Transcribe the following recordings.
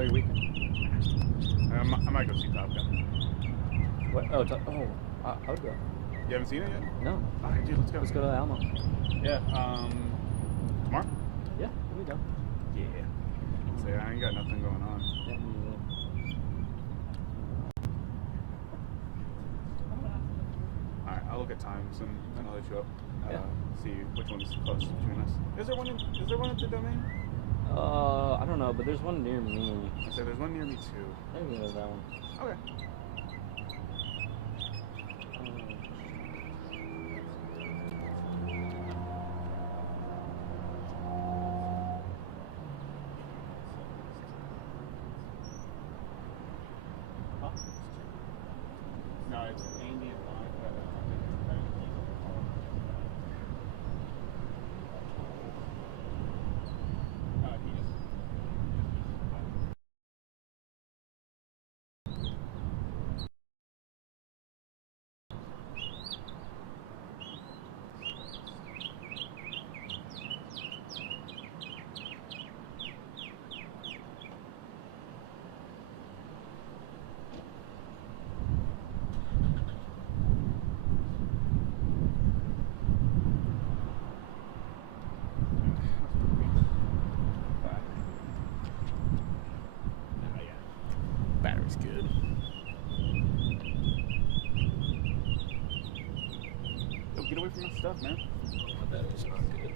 about your weekend? I might go see Top Gun. What? Oh, I would go. You haven't seen it yet? No. Alright, dude, let's go. Let's go to the Alamo. Yeah, tomorrow? Yeah, we go. Yeah. So I ain't got nothing going on. Yeah, me neither. Alright, I'll look at times and I'll hit you up. Yeah. See which one's closest between us. Is there one at the Domain? I don't know, but there's one near me. I said there's one near me too. Maybe it was that one. Okay. No, it's Andy and Monica. Battery's good. Yo, get away from my stuff, man. My battery's not good.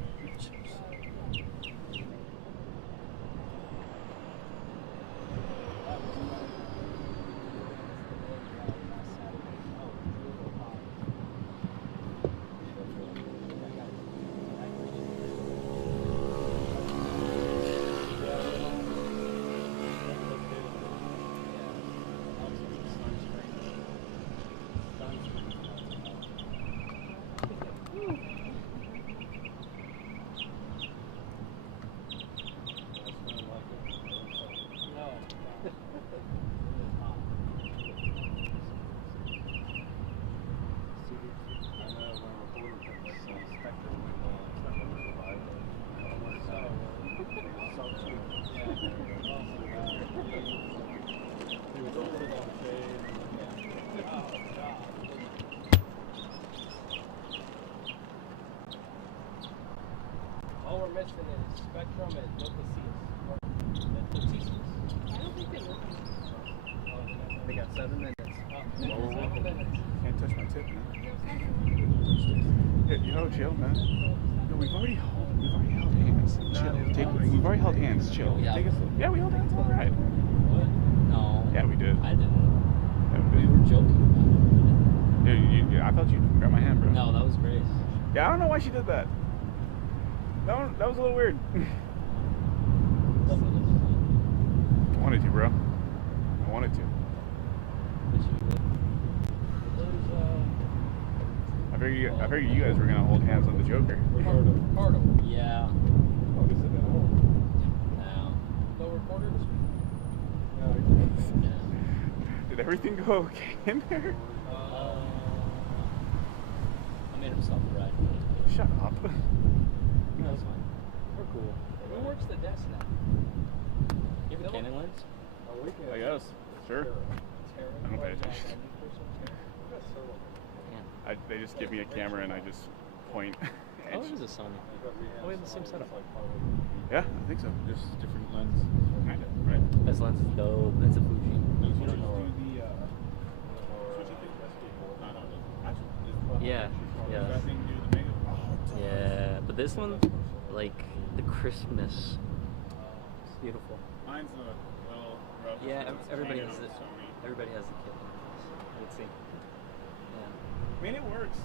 All we're missing is Spectrum and Locacies. I don't think they work. They got 7 minutes. Whoa. Can't touch my tip, man. Hey, yo, chill, man. No, we've already held hands. Chill. We've already held hands. Chill. Yeah. Take a seat. Yeah, we held hands. All right. What? No. Yeah, we did. I didn't. Yeah, We were joking about it. Yeah, I thought you grabbed my hand, bro. No, that was Grace. Yeah, I don't know why she did that. That was a little weird. I wanted to, bro. I wanted to. I figured you guys were gonna hold hands on the Joker. Ricardo. Yeah. Oh, this is at home. No. No reporters? No. Did everything go okay in there? I made him stop the ride. Shut up. No, that's fine. We're cool. Who works the desk now? You have a Canon lens? I guess. Sure. I don't pay attention. They just give me a camera and I just point. Oh, it is a Sony. Oh, we have the same setup. Yeah, I think so. Just different lens. Kinda, right? This lens is dope. It's a Fuji. Yeah. Yeah. Yeah. But this one, like the crispness, it's beautiful. Mine's a little rough. Yeah. Everybody has it. Everybody has the kit lens. Let's see. Yeah. I mean, it works.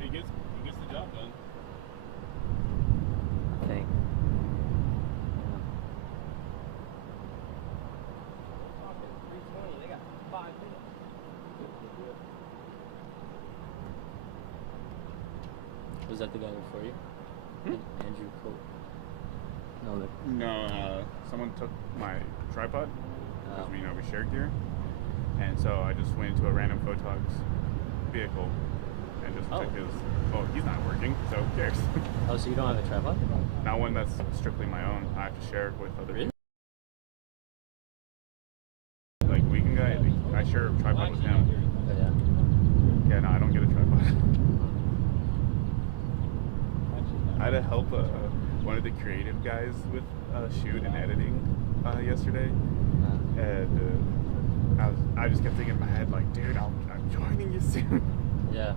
It gets the job done. I think. They got 5 minutes. Was that the guy before you? Andrew Cope. No, No, someone took my tripod because Oh. we shared gear, and so I just went into a random photog's vehicle and just took his. Well, he's not working, so who cares? Oh, so you don't have a tripod? Not one that's strictly my own. I have to share it with other people. I share a tripod with him. But yeah. Yeah, no, I don't get a tripod. I had to help one of the creative guys with shoot and editing yesterday, and I just kept thinking in my head like, dude, I'm joining you soon. Yeah.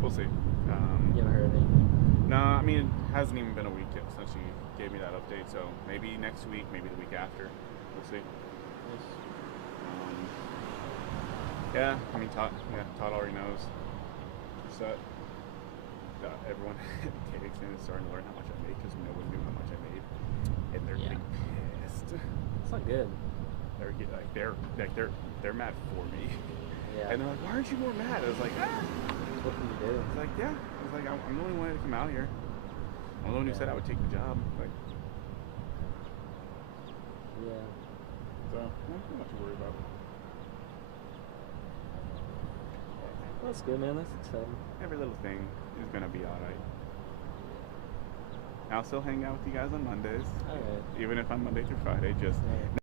We'll see. You haven't heard anything? No, I mean, it hasn't even been a week yet since she gave me that update, so maybe next week, maybe the week after. We'll see. Nice. Yeah, I mean, Todd already knows. So, everyone at KVUE is starting to learn how much I make because no one knew how much I made, and they're getting pissed. It's not good. They're mad for me. Yeah. And they're like, "Why aren't you more mad?" I was like, "Ah." What can you do? I was like, "Yeah." I was like, "I'm the only one that came out here. I'm the one who said I would take the job." Like, Yeah. so not much to worry about. Well, that's good, man. That's exciting. Every little thing is gonna be alright. I'll still hang out with you guys on Mondays. Alright. Even if I'm Monday through Friday, just Yeah.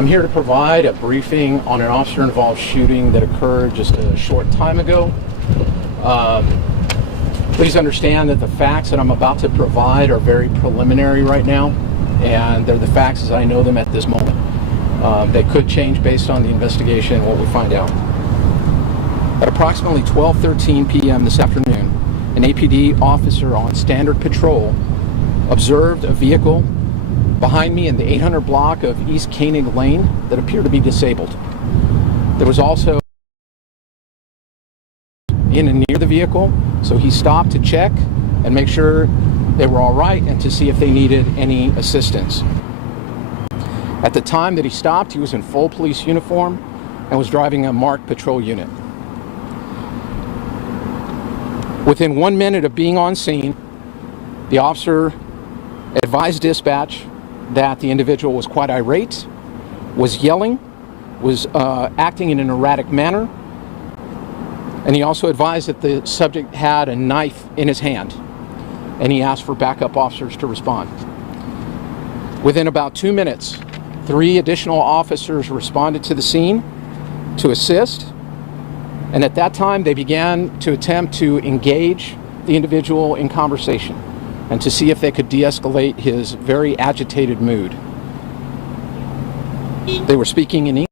I'm here to provide a briefing on an officer-involved shooting that occurred just a short time ago. Please understand that the facts that I'm about to provide are very preliminary right now, and they're the facts as I know them at this moment. They could change based on the investigation and what we find out. At approximately 12:13 p.m. this afternoon, an APD officer on standard patrol observed a vehicle behind me in the 800 block of East Koenig Lane that appeared to be disabled. There was also in and near the vehicle, so he stopped to check and make sure they were all right and to see if they needed any assistance. At the time that he stopped, he was in full police uniform and was driving a marked patrol unit. Within 1 minute of being on scene, the officer advised dispatch that the individual was quite irate, was yelling, was acting in an erratic manner, and he also advised that the subject had a knife in his hand, and he asked for backup officers to respond. Within about 2 minutes, 3 additional officers responded to the scene to assist, and at that time they began to attempt to engage the individual in conversation and to see if they could de-escalate his very agitated mood. They were speaking in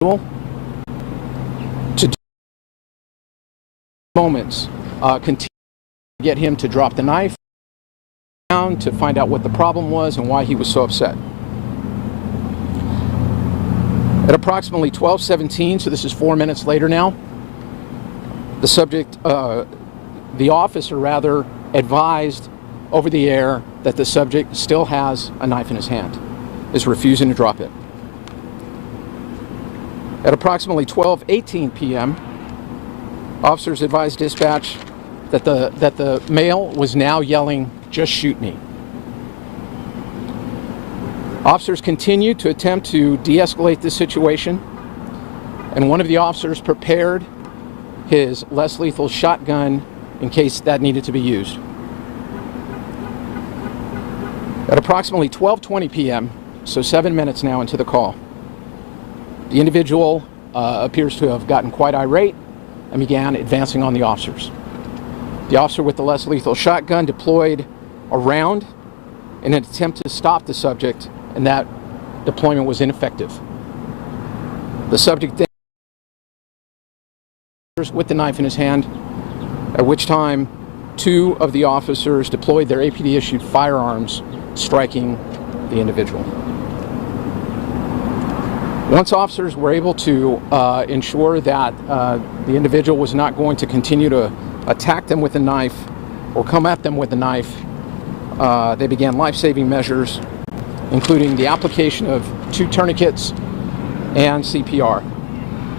English. To do moments, continue to get him to drop the knife, down to find out what the problem was and why he was so upset. At approximately 12:17, so this is 4 minutes later now, the subject, the officer rather, advised over the air that the subject still has a knife in his hand, is refusing to drop it. At approximately 12:18 p.m., officers advised dispatch that the male was now yelling, "Just shoot me." Officers continued to attempt to de-escalate this situation, and one of the officers prepared his less lethal shotgun in case that needed to be used. At approximately 12:20 p.m., so 7 minutes now into the call, the individual appears to have gotten quite irate and began advancing on the officers. The officer with the less lethal shotgun deployed a round in an attempt to stop the subject, and that deployment was ineffective. The subject then with the knife in his hand, at which time 2 of the officers deployed their APD-issued firearms, striking the individual. Once officers were able to ensure that the individual was not going to continue to attack them with a knife or come at them with a knife, they began life-saving measures, including the application of 2 tourniquets and CPR.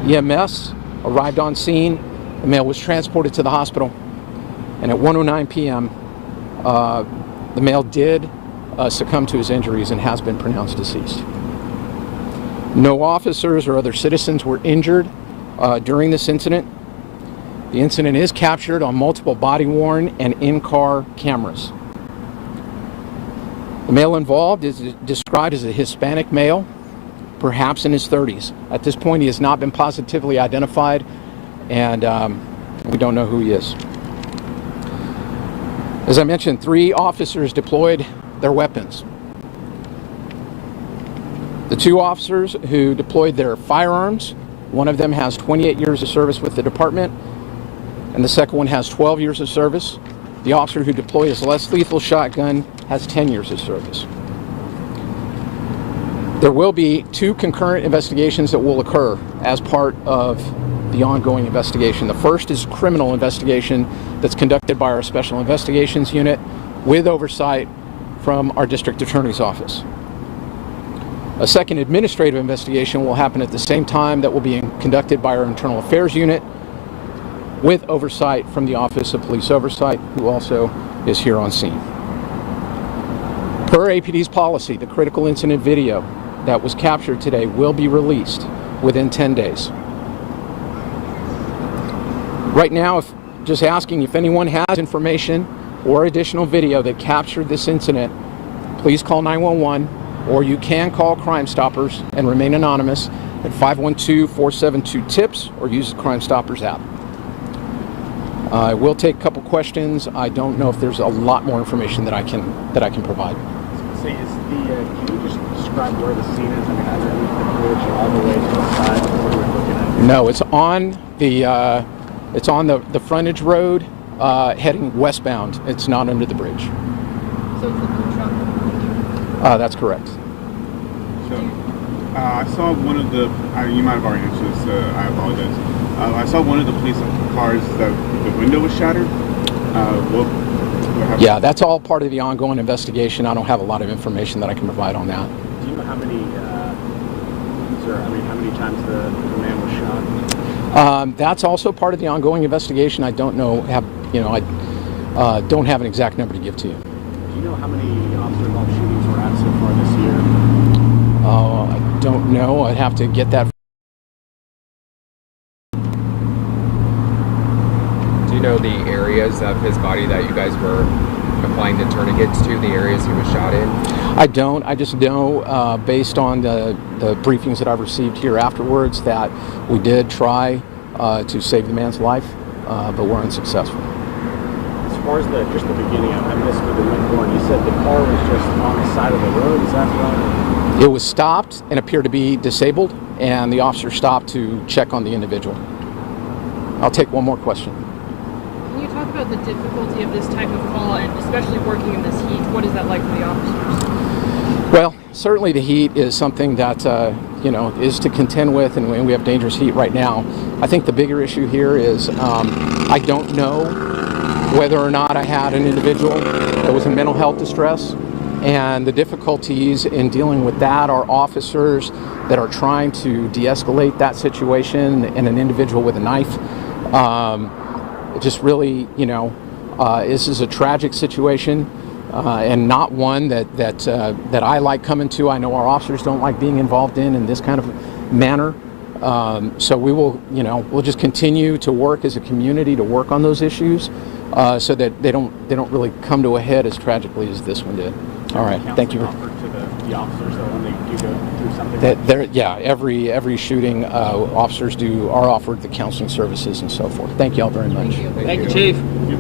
EMS arrived on scene, the male was transported to the hospital, and at 1:09 p.m., the male did succumb to his injuries and has been pronounced deceased. No officers or other citizens were injured during this incident. The incident is captured on multiple body-worn and in-car cameras. The male involved is described as a Hispanic male, perhaps in his 30s. At this point, he has not been positively identified, and we don't know who he is. As I mentioned, 3 officers deployed their weapons. The 2 officers who deployed their firearms, one of them has 28 years of service with the department, and the second one has 12 years of service. The officer who deployed his less lethal shotgun has 10 years of service. There will be 2 concurrent investigations that will occur as part of the ongoing investigation. The first is criminal investigation that's conducted by our Special Investigations Unit with oversight from our District Attorney's Office. A second administrative investigation will happen at the same time that will be conducted by our Internal Affairs Unit with oversight from the Office of Police Oversight, who also is here on scene. Per APD's policy, the critical incident video that was captured today will be released within 10 days. Right now, just asking if anyone has information or additional video that captured this incident, please call 911 or you can call Crime Stoppers and remain anonymous at 512-472-TIPS or use the Crime Stoppers app. I will take a couple questions. I don't know if there's a lot more information that I can provide. Say, can you just describe where the scene is? I mean, underneath the bridge, all the way to the side, what we're looking at? No, it's on the frontage road heading westbound. It's not under the bridge. So it's the blue truck. That's correct. So, I saw one of the, you might have already answered this, I apologize. I saw one of the police cars that the window was shattered. What happened? Yeah, that's all part of the ongoing investigation. I don't have a lot of information that I can provide on that. Do you know how many, how many times the man was shot? That's also part of the ongoing investigation. I don't know, I don't have an exact number to give to you. Do you know how many officer-involved shootings were at so far this year? I don't know. I'd have to get that. Do you know the areas of his body that you guys were applying tourniquets to, the areas he was shot in? I don't. I just know, based on the briefings that I've received here afterwards, that we did try to save the man's life, but we're unsuccessful. As far as just the beginning, I missed with the Winborn. You said the car was just on the side of the road. Is that right? It was stopped and appeared to be disabled, and the officer stopped to check on the individual. I'll take one more question. Can you talk about the difficulty of this type of call, and especially working in this heat? What is that like for the officers? Well, certainly the heat is something that is to contend with, and we have dangerous heat right now. I think the bigger issue here is I don't know whether or not I had an individual that was in mental health distress, and the difficulties in dealing with that are officers that are trying to de-escalate that situation, and an individual with a knife. It just really, this is a tragic situation. And not one that I like coming to. I know our officers don't like being involved in this kind of manner. So we will, we'll just continue to work as a community to work on those issues, so that they don't really come to a head as tragically as this one did. All right, thank you. Offered to the officers though when they do go through something. Every shooting, officers are offered the counseling services and so forth. Thank you all very much. Thank you. Thank you, Chief. You